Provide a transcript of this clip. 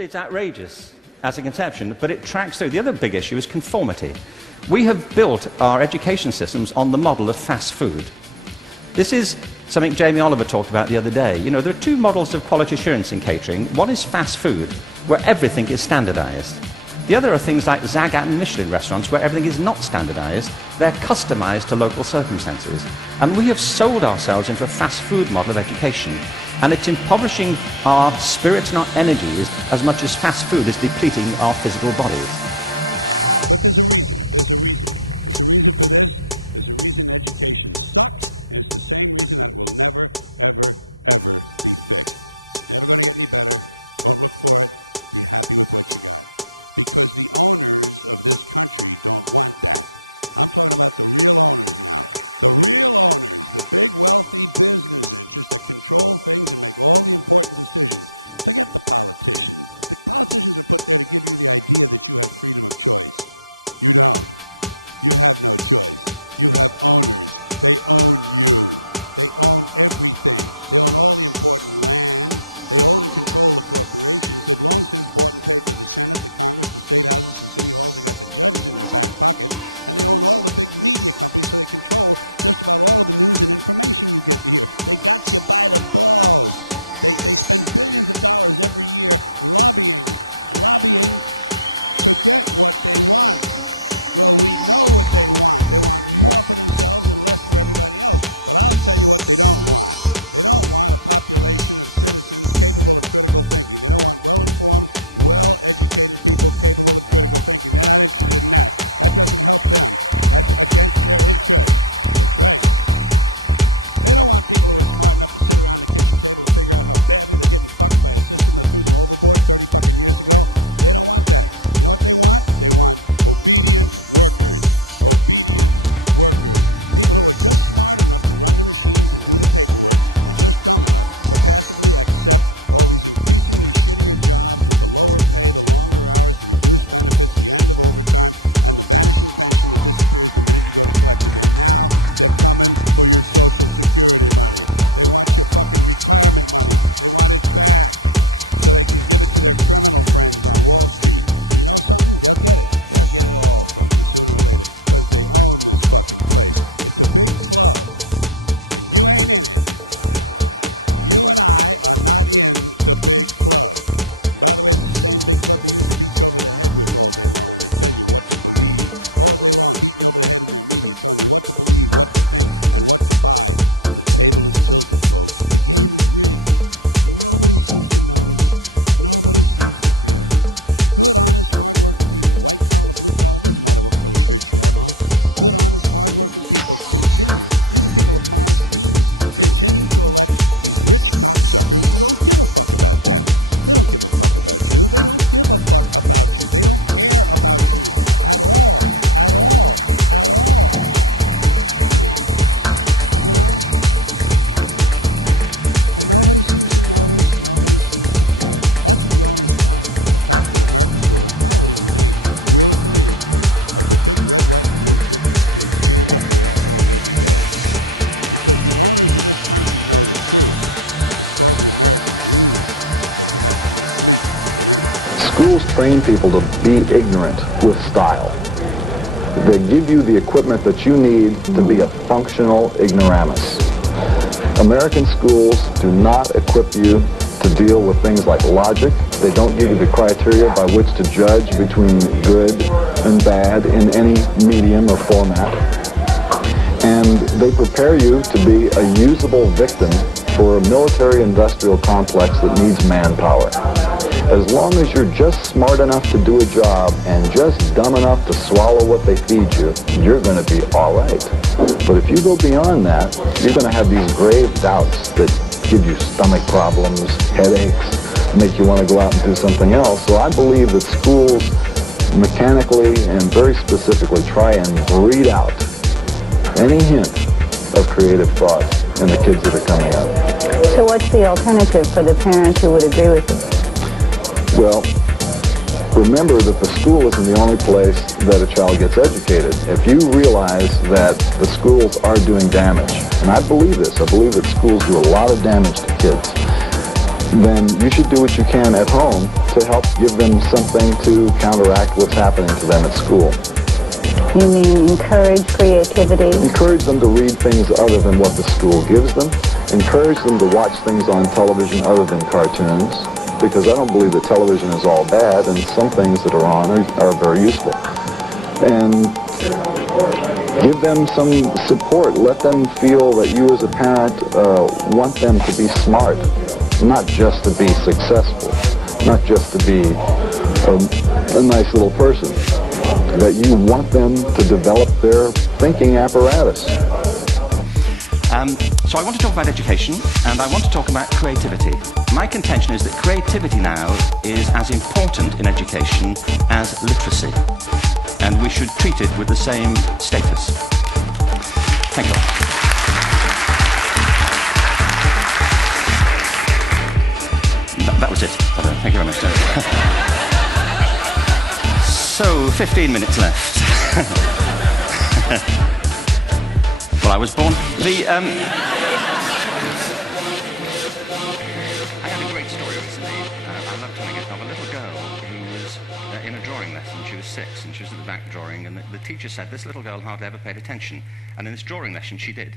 It's outrageous as a conception, but it tracks through. The other big issue is conformity. We have built our education systems on the model of fast food. This is something Jamie Oliver talked about the other day. You know, there are two models of quality assurance in catering. One is fast food, where everything is standardized. The other are things like Zagat and Michelin restaurants, where everything is not standardized. They're customized to local circumstances. And we have sold ourselves into a fast food model of education. And it's impoverishing our spirits and our energies as much as fast food is depleting our physical bodies. But there's a reason. There's a reason. There's a reason for this. There's a reason education sucks, and it's the same reason that it will never, ever, ever be fixed. It's never going to get any better. Don't look for it. Be happy with what you got. Because the owners of this country don't want that. I'm talking about the real owners now. The real owners, the big wealthy business interests that control things and make all the important decisions. Forget the politicians. The politicians are put there to give you the idea that you have freedom of choice. You don't. You have no choice. You have owners. They own you. They own everything. They own all the important land. They own and control the corporations. They've long since bought and paid for the Senate, the Congress, the state houses, the city halls. They got the judges in their back pocket. And they own all the big media companies, so they control just about all of the news and information you get to hear. They got you by the balls. They spend billions of dollars every year lobbying to get what they want. Well, we know what they want. They want more for themselves and less for everybody else. But I'll tell you what they don't want. They don't want a population of citizens capable of critical thinking. They don't want well-informed, well-educated people capable of critical thinking. They're not interested in that. That doesn't help them. That's against their interest. That's right. They don't want people who are smart enough to sit around the kitchen table to figure out how badly they're getting fucked by a system that threw them overboard 30 fucking years ago. They don't want that. You know what they want? They want obedient workers. Obedient workers. People who are just smart enough to run the machines and do the paperwork and just dumb enough to passively accept all these increasingly shittier jobs with the lower pay, the longer hours, the reduced benefits, the end of overtime, and the vanishing pension that disappears the minute you go to collect it. And now they're coming for your Social Security money. They want your fucking retirement money. They want it back so they can give it to their criminal friends on Wall Street. And you know something? They'll get it. They'll get it all from you sooner or later because they own this fucking place. It's a big club, and you ain't in it. You and I are not in the big club. By the way, it's the same big club they used to beat you over the head with all day long when they tell you what to believe. All day long, beating you over the head in their media, telling you what to believe, what to think, and what to buy. The table is tilted, folks. The game is rigged. And nobody seems to notice. Nobody seems to care. Good, honest, hard-working people. White collar, blue collar, doesn't matter what color shirt you have on. Good, honest, hard-working people continue. These are people of modest means. Continue to elect these rich cocksuckers who don't give a fuck about them. They don't give a fuck about you. They don't give a fuck about you. They don't care about you at all. At all. At all. You know? And nobody seems to notice. Nobody seems to care. That's what the owners count on. The fact that Americans will probably remain willfully ignorant of the big red, white, and blue dick that's being jammed up their assholes every day. Because the owners of this country know the truth. It's called the American dream, but you have to be asleep to believe it. Schools train people to be ignorant with style. They give you the equipment that you need to be a functional ignoramus. American schools do not equip you to deal with things like logic. They don't give you the criteria by which to judge between good and bad in any medium or format. And they prepare you to be a usable victim for a military-industrial complex that needs manpower. As long as you're just smart enough to do a job and just dumb enough to swallow what they feed you, you're going to be all right. But if you go beyond that, you're going to have these grave doubts that give you stomach problems, headaches, make you want to go out and do something else. So I believe that schools mechanically and very specifically try and breed out any hint of creative thought in the kids that are coming up. So what's the alternative for the parents who would agree with you? Well, remember that the school isn't the only place that a child gets educated. If you realize that the schools are doing damage, and I believe this, I believe that schools do a lot of damage to kids, then you should do what you can at home to help give them something to counteract what's happening to them at school. You mean encourage creativity? Encourage them to read things other than what the school gives them. Encourage them to watch things on television other than cartoons, because I don't believe that television is all bad, and some things that are on are very useful. And give them some support. Let them feel that you as a parent want them to be smart, not just to be successful, not just to be a nice little person, that you want them to develop their thinking apparatus. So I want to talk about education, and I want to talk about creativity. My contention is that creativity now is as important in education as literacy, and we should treat it with the same status. Thank you. That was it. Thank you very much, David. So, 15 minutes left. Well, I was born... I had a great story recently. I love telling it of a little girl who was in a drawing lesson. She was 6, and she was at the back drawing, and the teacher said this little girl hardly ever paid attention. And in this drawing lesson, she did.